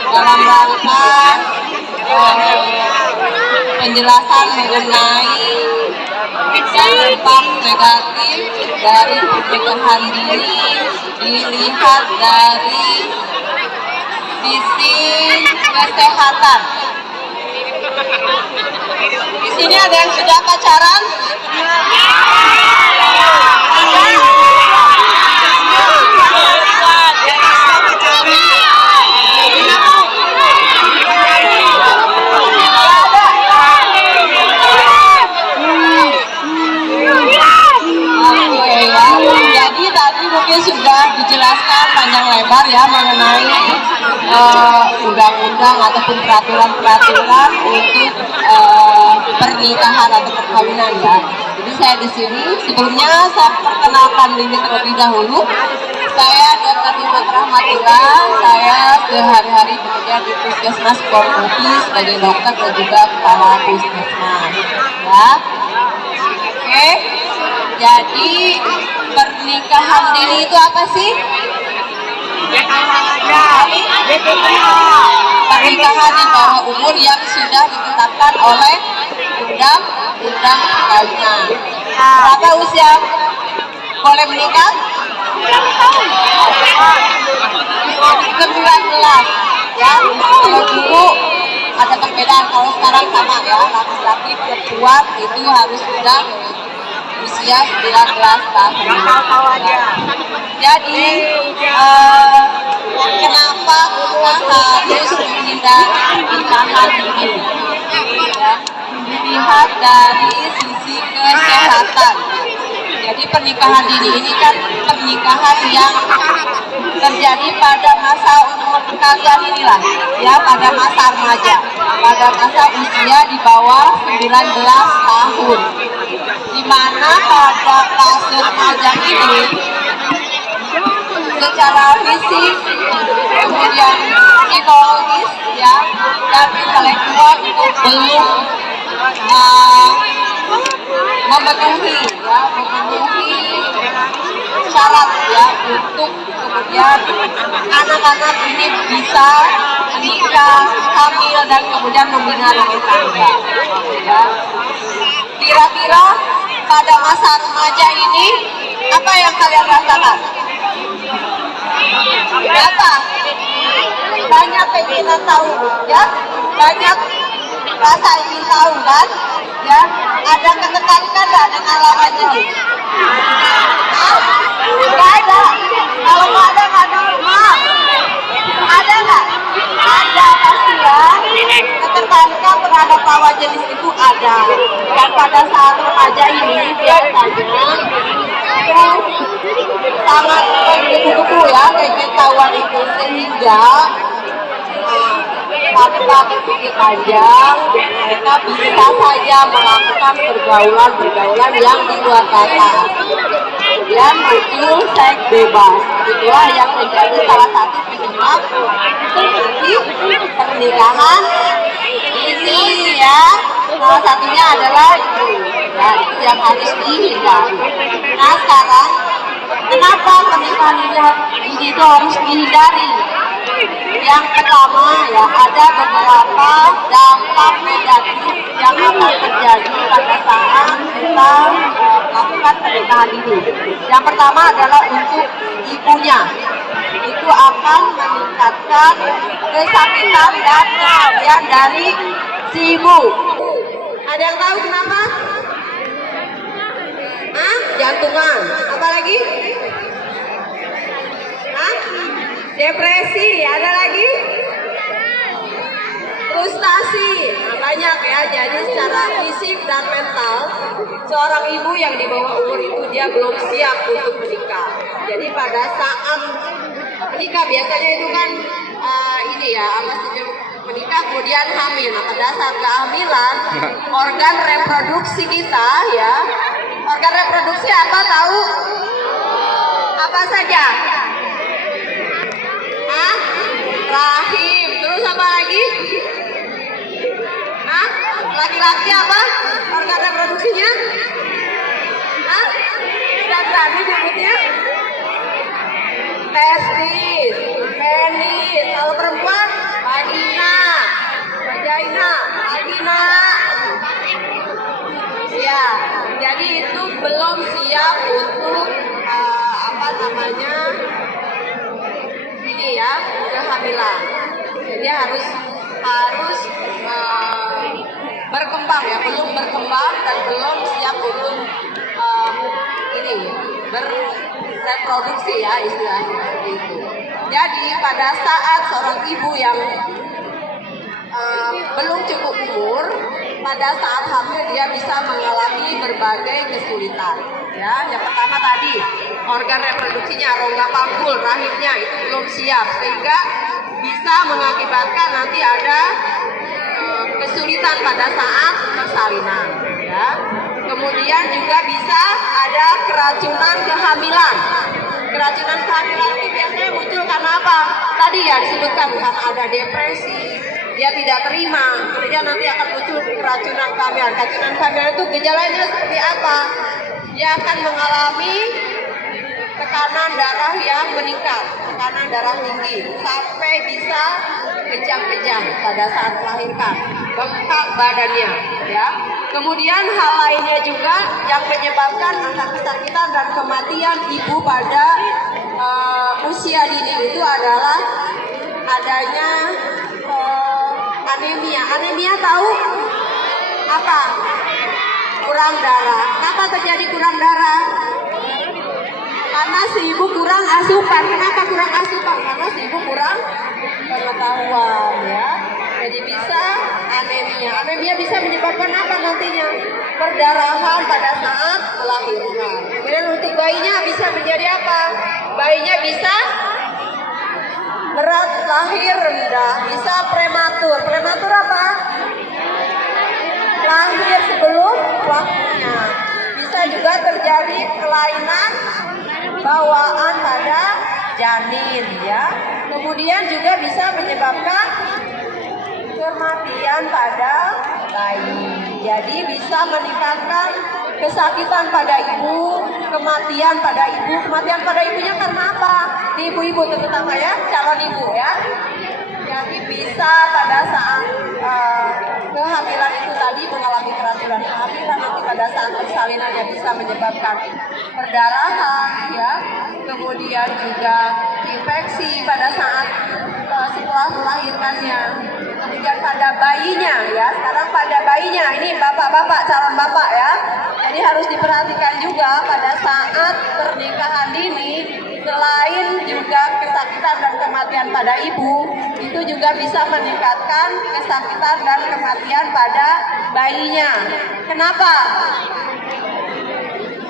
dalam rangka penjelasan mengenai dampak negatif dari pernikahan dini dilihat dari sisi kesehatan. Di sini ada yang sudah pacaran? Jadi tadi mungkin sudah dijelaskan panjang lebar ya mengenai undang-undang ataupun peraturan-peraturan untuk pernikahan atau perkawinan ya. Jadi saya di sini sebelumnya saya perkenalkan diri terlebih dahulu. Saya Dr. Iman Rahmatullah. Saya sehari-hari bekerja di Puskesmas Kormuti sebagai dokter dan juga kepala puskesmas. Ya. Oke. Jadi pernikahan dini itu apa sih? Pernikahan di bawah umur yang sudah ditetapkan oleh undang-undang perkawinan. Berapa usia boleh menikah? 19 ya. Kalau dulu ada perbedaan, kalau sekarang sama ya, laki-laki perempuan itu harus sudah usia 19 tahun. Jadi kenapa kita harus menghindari pernikahan ini? Ya, dilihat dari sisi kesehatan. Jadi pernikahan dini ini kan pernikahan yang terjadi pada masa umur kalian inilah, ya, pada masa remaja, pada masa usia di bawah 19 tahun. Di mana pada fase remaja ini secara fisik, kemudian psikologis ya, dan intelektual itu belum memenuhi syarat ya untuk kemudian anak-anak ini bisa menikah, hamil, dan kemudian membina rumah tangga. Ya. Kira-kira pada masa remaja ini apa yang kalian rasakan? Apa? Banyak keinginan tahu, ya? Banyak rasa ingin tahu kan? Ya, ada ketertarikan nggak dengan lawan jenis? Nggak ada. Kalau nggak ada maaf. Ada nggak? Ada pasti ya. Ketertarikan terhadap lawan jenis itu ada. Dan pada saat remaja ini biasanya sangat begitu ya ketahuan itu, sehingga tanpa berpikir panjang mereka bisa saja melakukan pergaulan yang di luar batas. Kemudian muncul seks bebas. Itulah yang menjadi salah satu penyebab nanti pernikahan ini ya. Salah satunya adalah itu. Ya, itu yang harus dihindari. Nah sekarang, kenapa pernikahan ini itu harus dihindari? Yang pertama ya, ada beberapa dampak negatif yang akan terjadi pada saat kita melakukan pernikahan ini. Yang pertama adalah untuk ibunya, itu akan meningkatkan kesakitan dan kebahagiaan dari si ibu. Ada yang tahu kenapa? Jantungan. Apa lagi? Depresi. Ada lagi? Frustasi. Banyak ya. Jadi secara fisik dan mental, seorang ibu yang di bawah umur itu dia belum siap untuk menikah. Jadi pada saat menikah biasanya itu kan menikah kemudian hamil. Nah, pada saat kehamilan organ reproduksi kita ya, organ reproduksi apa tahu? Apa saja? Rahim. Terus apa lagi? Laki-laki apa? Organ reproduksinya? Tidak berani nyebutnya? Testis, penis. Kalau perempuan, vagina, vagina. Ya, jadi itu belum siap untuk kehamilan. Jadi harus berkembang ya, belum berkembang dan belum siap untuk berreproduksi ya istilahnya seperti itu. Jadi pada saat seorang ibu yang belum cukup umur, pada saat hamil dia bisa mengalami berbagai kesulitan. Ya, yang pertama tadi organ reproduksinya, rongga panggul, rahimnya itu belum siap sehingga bisa mengakibatkan nanti ada kesulitan pada saat persalinan. Ya. Kemudian juga bisa ada keracunan kehamilan. Keracunan kehamilan itu biasanya muncul karena apa? Tadi ya disebutkan karena ada depresi, dia tidak terima, kemudian nanti akan muncul keracunan kehamilan. Keracunan kehamilan itu gejalanya seperti apa? Dia akan mengalami tekanan darah yang meningkat, tekanan darah tinggi, sampai bisa kejang-kejang pada saat melahirkan, bengkak badannya, ya. Kemudian hal lainnya juga yang menyebabkan angka kesakitan dan kematian ibu pada usia dini itu adalah adanya anemia. Anemia tahu apa? Kurang darah. Kenapa terjadi kurang darah? Karena si ibu kurang asupan. Kenapa kurang asupan? Karena si ibu kurang pengetahuan ya. Jadi bisa anemia. Anemia bisa menyebabkan apa nantinya? Perdarahan pada saat melahirkan. Kemudian untuk bayinya bisa menjadi apa? Bayinya bisa berat lahir rendah, bisa prematur. Prematur apa? Lahir sebelum waktunya. Bisa juga terjadi kelainan bawaan pada janin ya. Kemudian juga bisa menyebabkan kematian pada bayi. Jadi bisa meningkatkan kesakitan pada ibu, kematian pada ibu. Kematian pada ibunya karena apa? Di ibu-ibu terutama ya, calon ibu ya. Jadi bisa pada saat kehamilan itu tadi mengalami keracunan kehamilan, nanti pada saat persalinannya bisa menyebabkan perdarahan ya. Kemudian juga infeksi pada saat setelah melahirkannya. Kemudian pada bayinya ya, sekarang pada bayinya ini bapak-bapak, calon bapak ya. Jadi harus diperhatikan juga pada saat pernikahan dini, selain juga kesakitan dan kematian pada ibu, itu juga bisa meningkatkan kesakitan dan kematian pada bayinya. Kenapa?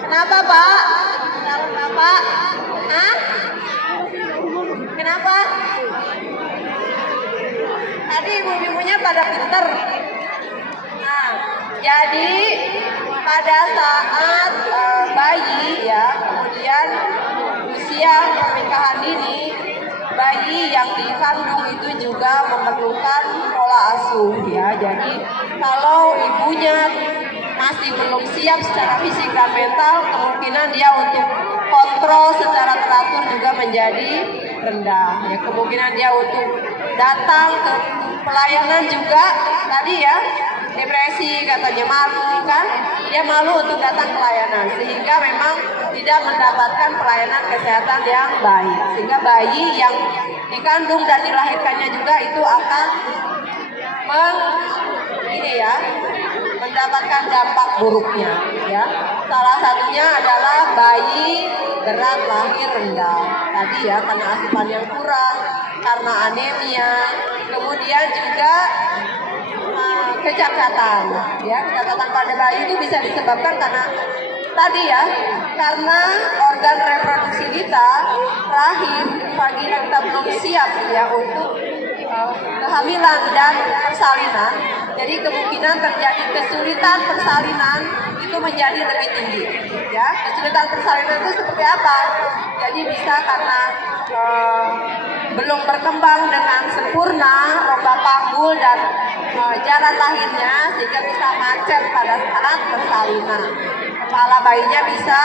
Kenapa Pak? Calon bapak? Kenapa? Tadi ibu-ibunya pada pinter. Nah, jadi pada saat bayi ya, kemudian usia pernikahan dini, bayi yang dikandung itu juga memerlukan pola asuh ya. Jadi kalau ibunya masih belum siap secara fisik dan mental, kemungkinan dia untuk kontrol secara teratur juga menjadi rendah. Ya, kemungkinan dia untuk datang ke pelayanan juga tadi ya, depresi katanya, malu kan, dia malu untuk datang pelayanan sehingga memang tidak mendapatkan pelayanan kesehatan yang baik, sehingga bayi yang dikandung dan dilahirkannya juga itu akan mendapatkan dampak buruknya ya. Salah satunya adalah bayi berat lahir rendah. Tadi ya, karena asupan yang kurang, karena anemia, kemudian juga kecacatan. Ya, kecacatan pada bayi itu bisa disebabkan karena tadi ya, karena organ reproduksi kita, rahim, vagina kita belum siap ya untuk kehamilan dan persalinan. Jadi kemungkinan terjadi kesulitan persalinan itu menjadi lebih tinggi. Ya, kesulitan persalinan itu seperti apa? Jadi bisa karena belum berkembang dengan sempurna rongga panggul dan jalan lahirnya, sehingga bisa macet pada saat persalinan. Kepala bayinya bisa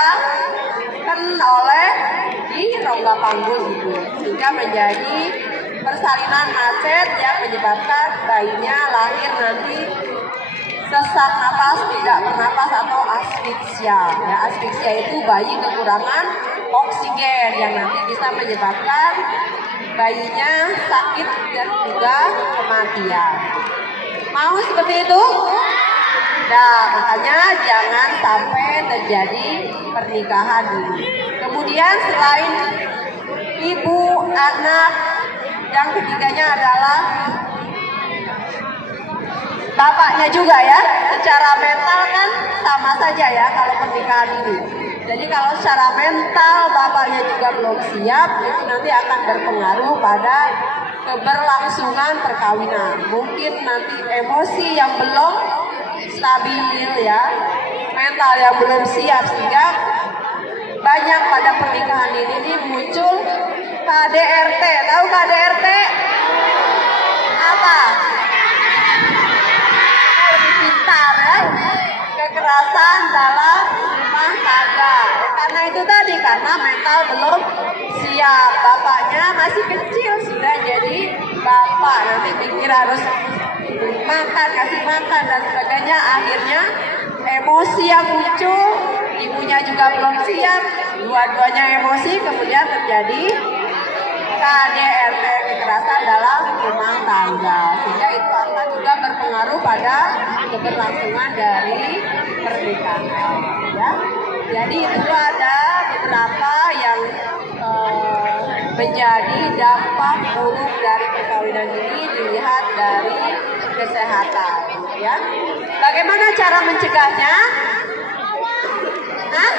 oleh di rongga panggul itu, sehingga menjadi persalinan macet yang menyebabkan bayinya lahir nanti sesak napas, tidak bernapas atau asfiksia. Ya, asfiksia itu bayi kekurangan oksigen yang nanti bisa menyebabkan bayinya sakit dan juga kematian. Mau seperti itu? Nah, makanya jangan sampai terjadi pernikahan dini. Kemudian selain ibu, anak, yang ketiganya adalah bapaknya juga ya. Secara mental kan sama saja ya kalau pernikahan ini. Jadi kalau secara mental bapaknya juga belum siap, itu nanti akan berpengaruh pada keberlangsungan perkawinan. Mungkin nanti emosi yang belum stabil ya, mental yang belum siap, sehingga banyak pada pernikahan ini muncul KDRT. Tahu KDRT? Apa? Lebih pintar ya. Kekerasan dalam rumah tangga. Karena itu tadi, karena mental belum siap. Bapaknya masih kecil sudah jadi bapak. Nanti pikir harus makan, kasih makan dan sebagainya. Akhirnya emosi yang muncul, ibunya juga belum siap, dua-duanya emosi, kemudian terjadi KDRT, kekerasan dalam rumah tangga, sehingga itu akan juga berpengaruh pada keberlangsungan dari pernikahan. Ya, jadi itu ada beberapa yang menjadi dampak buruk dari perkawinan ini dilihat dari kesehatan. Ya, bagaimana cara mencegahnya? Hah?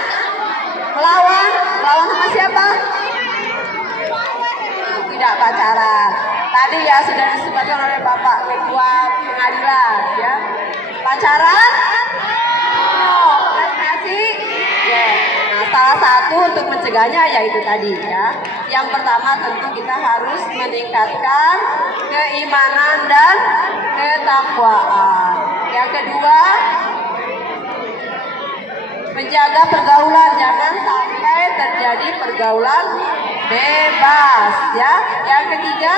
Melawan sama siapa? Tidak pacaran. Tadi ya sudah disebutkan oleh Bapak Ketua Pengadilan ya. Pacaran? Prestasi? Ya. Nah, salah satu untuk mencegahnya yaitu tadi ya. Yang pertama tentu kita harus meningkatkan keimanan dan ketakwaan. Yang kedua, menjaga pergaulan, jangan sampai terjadi pergaulan bebas ya. Yang ketiga,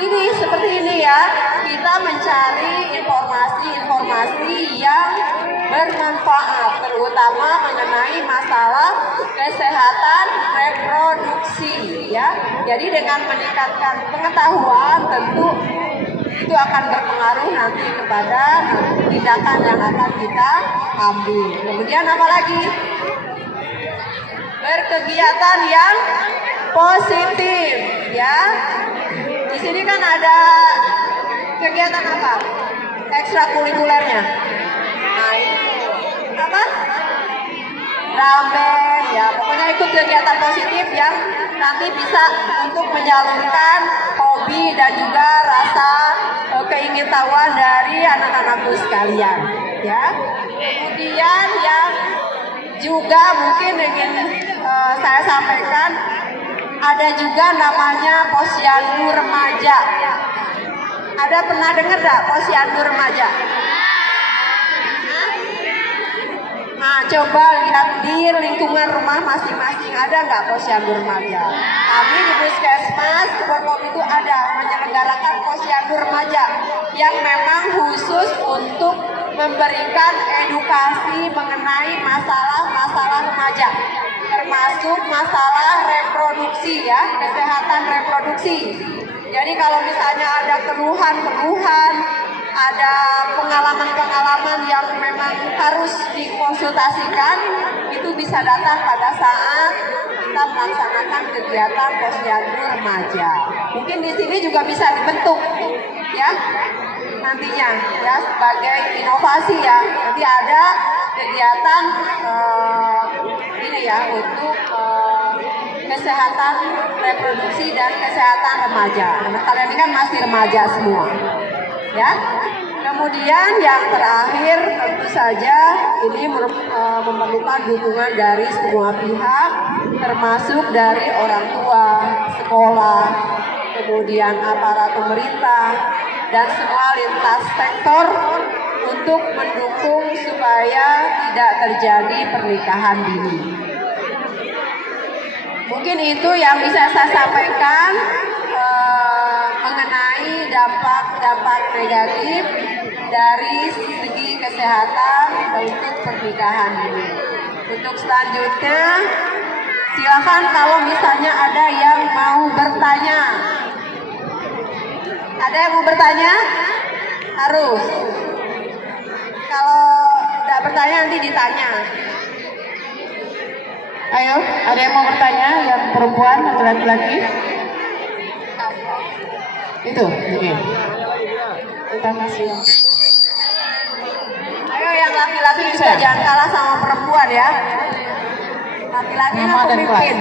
ini seperti ini ya, kita mencari informasi yang bermanfaat, terutama mengenai masalah kesehatan reproduksi ya. Jadi dengan meningkatkan pengetahuan tentu itu akan berpengaruh nanti kepada tindakan yang akan kita ambil. Kemudian apa lagi? Berkegiatan yang positif ya. Di sini kan ada kegiatan apa? Ekstrakurikulernya. Nah, apa? Drum band ya. Pokoknya ikut kegiatan positif yang nanti bisa untuk menyalurkan hobi dan juga rasa keingintahuan dari anak-anakku sekalian ya. Kemudian yang juga mungkin ingin saya sampaikan, ada juga namanya posyandu remaja. Ada pernah dengar nggak posyandu remaja? Nah, coba lihat di lingkungan rumah masing-masing, ada nggak posyandu remaja? Kami di Puskesmas Kebonkopi itu ada menyelenggarakan posyandu remaja yang memang khusus untuk memberikan edukasi mengenai masalah-masalah remaja, termasuk masalah reproduksi ya, kesehatan reproduksi. Jadi kalau misalnya ada keluhan-keluhan, ada pengalaman-pengalaman yang memang harus dikonsultasikan itu bisa datang pada saat kita melaksanakan kegiatan posyandu remaja. Mungkin di sini juga bisa dibentuk ya nantinya ya sebagai inovasi ya. Nanti ada kegiatan ini ya untuk kesehatan reproduksi dan kesehatan remaja. Nah, kalian ini kan masih remaja semua ya. Kemudian yang terakhir tentu saja ini memerlukan dukungan dari semua pihak, termasuk dari orang tua, sekolah, kemudian aparat pemerintah, dan semua lintas sektor untuk mendukung supaya tidak terjadi pernikahan dini. Mungkin itu yang bisa saya sampaikan mengenai dampak-dampak negatif dari segi kesehatan untuk pernikahan ini. Untuk selanjutnya, silakan kalau misalnya ada yang mau bertanya. Ada yang mau bertanya? Harus. Kalau tidak bertanya nanti ditanya. Ayo, ada yang mau bertanya? Yang perempuan atau laki-laki? Itu, oke. Kita kasih. Ayo yang laki-laki juga jangan kalah sama perempuan ya. Laki-laki Nama dan pemimpin. kelas.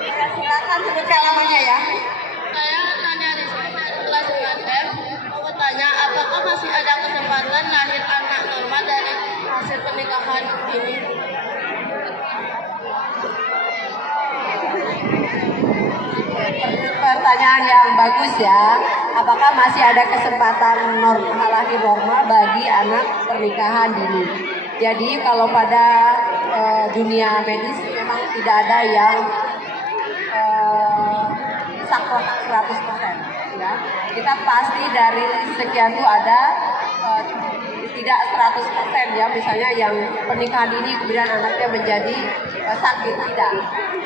Ya, silakan sebutkan namanya ya. Saya Tanya Rizky dari kelas 9F. Mau bertanya, apakah masih ada kesempatan lahir anak normal dari hasil pernikahan ini? Pertanyaan yang bagus ya. Apakah masih ada kesempatan lahir normal bagi anak pernikahan dini? Jadi kalau pada dunia medis memang tidak ada yang saklek 100% ya. Kita pasti dari sekian itu ada tidak 100% ya, misalnya yang pernikahan ini kemudian anaknya menjadi sakit, tidak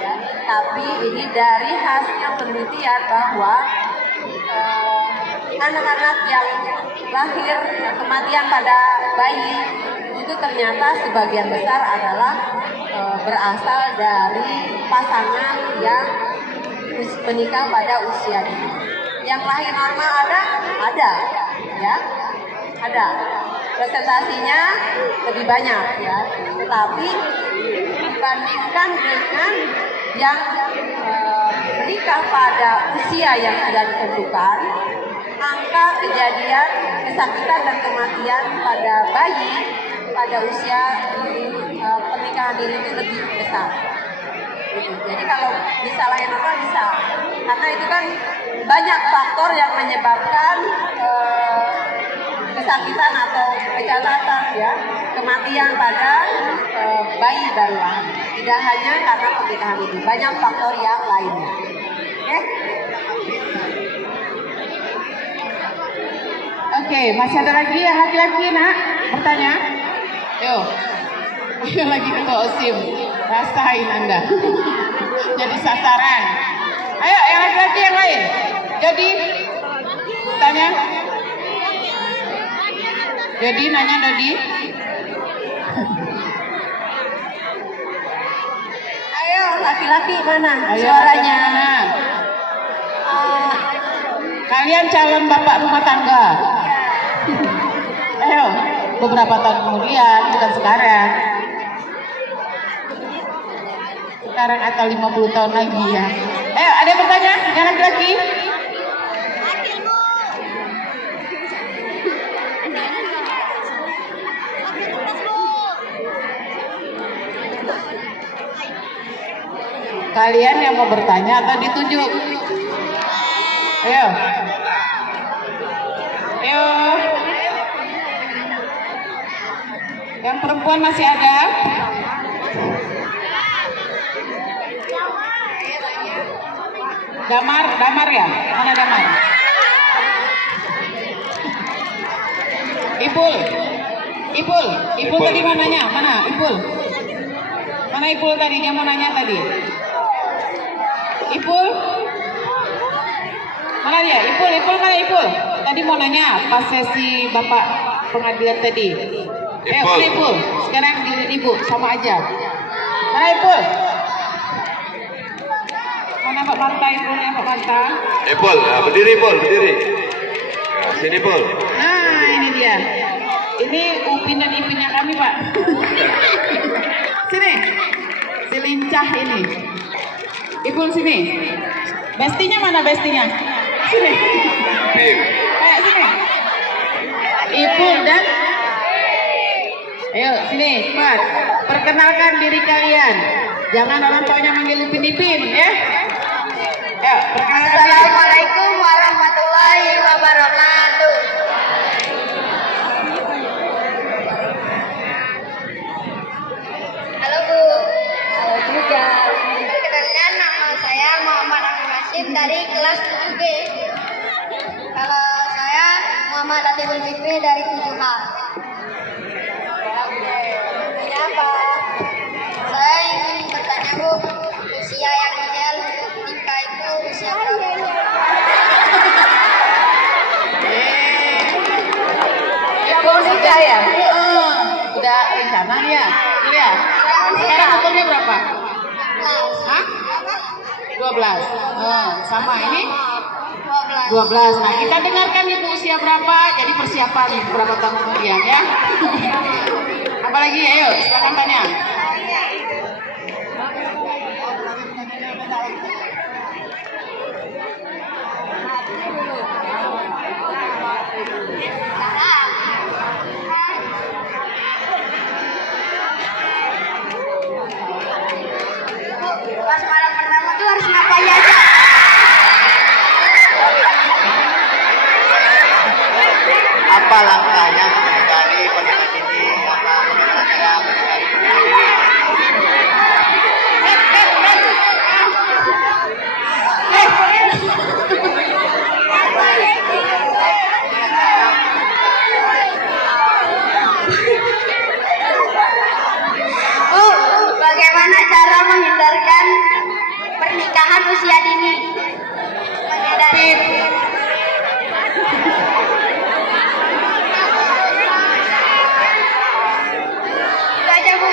ya. Tapi ini dari hasil penelitian bahwa anak-anak yang lahir kematian pada bayi itu ternyata sebagian besar adalah berasal dari pasangan yang menikah pada usia dini. Yang lahir normal ada ya, ada. Presentasinya lebih banyak ya, tetapi dibandingkan dengan yang menikah pada usia yang sudah ditentukan, angka kejadian kesakitan dan kematian pada bayi pada usia pernikahan dini itu lebih besar. Jadi kalau bisa lahir normal bisa, karena itu kan banyak faktor yang menyebabkan kesakitan atau kecacatan ya, kematian pada bayi baru lahir. Tidak hanya karena pernikahan ini, banyak faktor yang lainnya. Oke? Oke, masih ada lagi yang laki-laki nak bertanya? Yo, ayo lagi ketua OSIM, rasain Anda. Jadi sasaran. Ayo yang laki-laki yang lain. Jadi tanya. Jadi nanya Dodi. Ayo laki-laki mana Ayo, suaranya? mana? Kalian calon bapak rumah tangga. Ayo, beberapa tahun kemudian, bukan sekarang. Sekarang atau 50 tahun lagi ya. Ayo, ada yang bertanya? Yang laki-laki? Kalian yang mau bertanya atau ditunjuk? Ayo. Ayo. Yang perempuan masih ada? Damar ya? Mana Damar? Ipul tadi mananya? Mana Ipul? Mana Ipul tadi? Dia mau nanya tadi. Ipul? Mana dia? Ipul mana Ipul? Tadi mau nanya pas sesi Bapak pengadilan tadi. Ipul. Ipul. Sekarang giliran Ibu, sama aja. Mana Ipul? Mana Pak Manta, Ipul ya Pak Manta? Ipul, berdiri Ipul, berdiri. Ya, sini Ipul. Nah, ini dia. Ini Upin dan Ipinnya kami, Pak. Sini. Si lincah ini. Ipul sini. Bestinya mana bestinya? Sini. Kayak sini. Ipul dan ayo sini, cepat. Perkenalkan diri kalian. Jangan orang tuanya manggil Upin Ipin, ya. Ayo, perkenalkan diri. Assalamualaikum warahmatullahi wabarakatuh. Halo Bu. Halo juga. Perkenalkan, nama saya Muhammad Abdul Nasib dari kelas 7B. Kalau saya Muhammad Latiful Fikri dari 7H. Ini apa? Saya ingin bertanya Bu, usia yang ideal untuk nikah itu usia berapa? Ipul sudah ya? Udah rencana nih ya? Ini ya? Sekarang umurnya berapa? Hah? 12. Sama ini? 12. Nah, kita dengarkan Ibu usia berapa, jadi persiapan beberapa tahun kemudian ya. Apalagi, ayo silakan tanya. Pas malam pertama tuh harus ngapain aja? Apa langkahnya mendekati pernikahan ini? Apa bagaimana cara mendekati? Bu, bagaimana cara menghindarkan pernikahan usia dini? Menyadari. Itu aja Bu.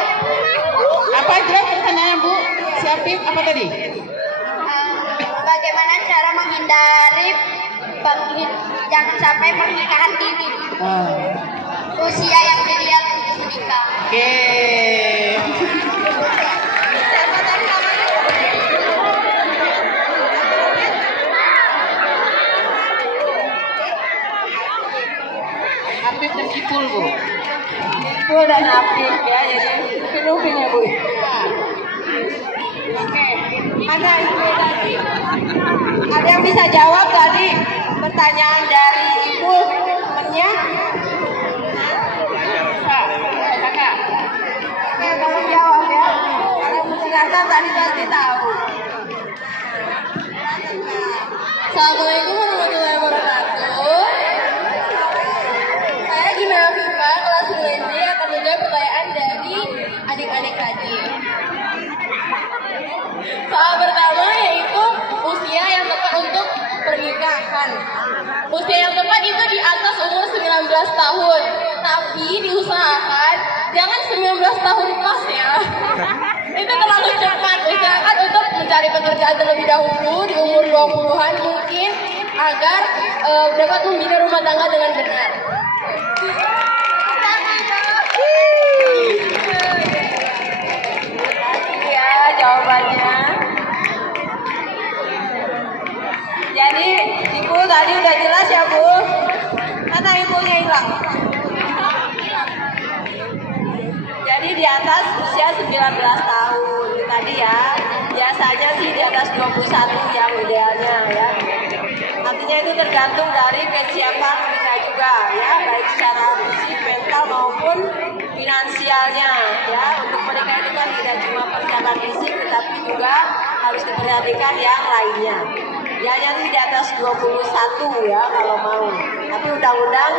Apa jawab pertanyaannya Bu? Siapin apa tadi? Bagaimana cara menghindari jangan sampai pernikahan dini? Usia yang ideal untuk menikah. Oke. Apip dan Ipul Bu. Ipul dan Apip ya, jadi Upin ya Bu. Oke. Ada Ipul tadi. Ada yang bisa jawab tadi pertanyaan dari Ipul temennya? Kakak. Ya, tolong jawab ya. Kalau silakan tadi pasti tahu. Assalamualaikum warahmatullahi wabarakatuh. Saya Gina Afifah, kelas 9D akan menjawab pertanyaan dari adik-adik tadi. Soal pertama yaitu usia yang tepat untuk pernikahan. Usia yang tepat itu di atas umur 19 tahun. Tapi diusahakan jangan 19 tahun pas ya. Itu terlalu cepat. Usahakan untuk mencari pekerjaan terlebih dahulu di umur 20-an mungkin agar dapat membina rumah tangga dengan benar. Ya, jawabannya. Jadi, Ibu tadi udah jelas ya, Bu? Mana Ibunya hilang? Jadi di atas usia 19 tahun. Tadi ya, biasanya sih di atas 21 yang idealnya ya. Artinya itu tergantung dari kesiapan kita juga ya, baik secara fisik, mental maupun finansialnya ya. Untuk menikah itu kan tidak cuma persiapan fisik, tetapi juga harus diperhatikan yang lainnya. Ya di atas 21 ya kalau mau. Tapi undang-undang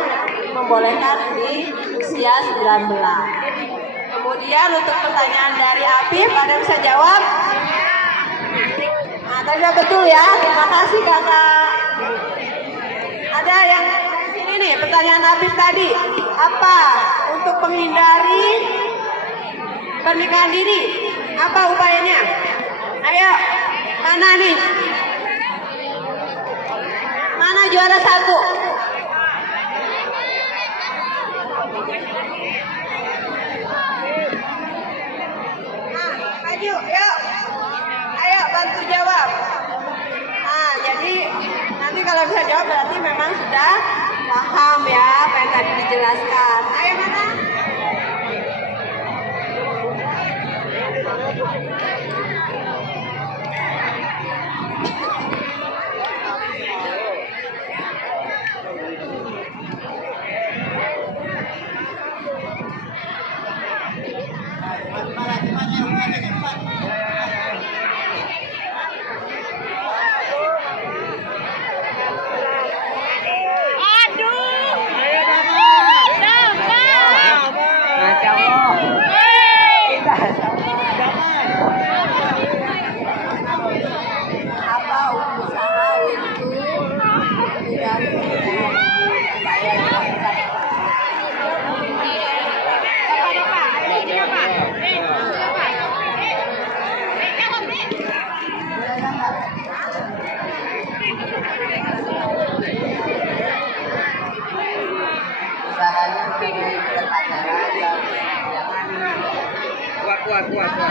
membolehkan di usia 19. Kemudian untuk pertanyaan dari Apip, ada bisa jawab? Nah, tadi betul ya. Terima kasih Kakak. Ada yang sini nih, pertanyaan Apip tadi. Apa untuk menghindari pernikahan dini. Apa upayanya? Ayo, mana nih? Mana juara 1? Maju, yuk. Ayo bantu jawab. Nah, jadi nanti kalau bisa jawab berarti memang sudah paham ya apa yang tadi dijelaskan. Ayo mana?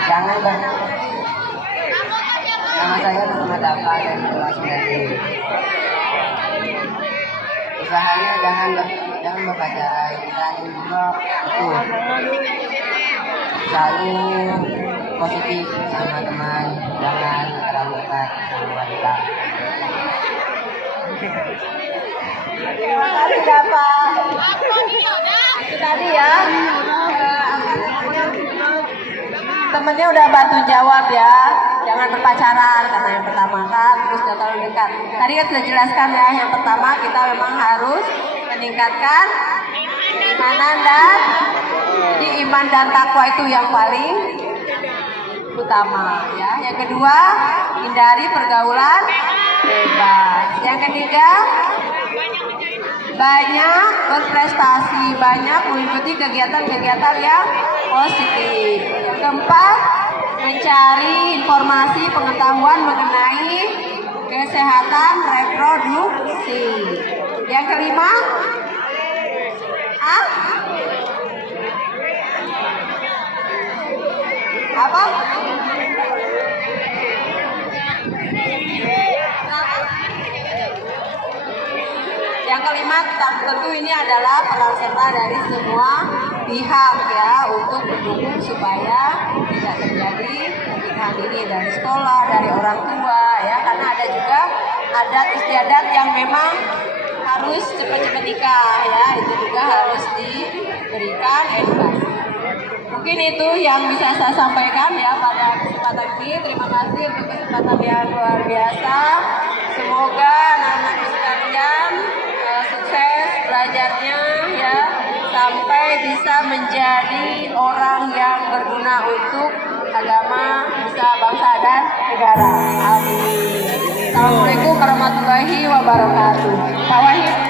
Jangan banyak. Nama saya Muhammad Dafa dari kelas 9. Usahanya jangan berpacaran dan juga itu selalu positif sama teman, jangan terlalu dekat sama wanita. Terima kasih Dafa. Itu tadi ya. Temennya udah bantu jawab ya, jangan berpacaran karena yang pertama kan, terus gak terlalu dekat. Tadi kan sudah jelaskan ya, yang pertama kita memang harus meningkatkan keimanan dan jadi iman dan takwa itu yang paling utama ya. Yang kedua, hindari pergaulan bebas. Yang ketiga, banyak berprestasi, banyak mengikuti kegiatan-kegiatan yang positif. Yang keempat, mencari informasi pengetahuan mengenai kesehatan reproduksi. Yang kelima, apa? Yang kelima, tentu ini adalah peran serta dari semua pihak ya untuk mendukung supaya tidak terjadi pernikahan ini dari sekolah, dari orang tua ya, karena ada juga adat istiadat yang memang harus cepat-cepat nikah ya, itu juga harus diberikan edukasi. Mungkin itu yang bisa saya sampaikan ya pada kesempatan ini. Terima kasih untuk kesempatan yang luar biasa. Semoga anak-anak sekalian sukses belajarnya ya, sampai bisa menjadi orang yang berguna untuk agama, nusa, bangsa dan negara. Amin. Assalamualaikum warahmatullahi wabarakatuh. Pak Wahid.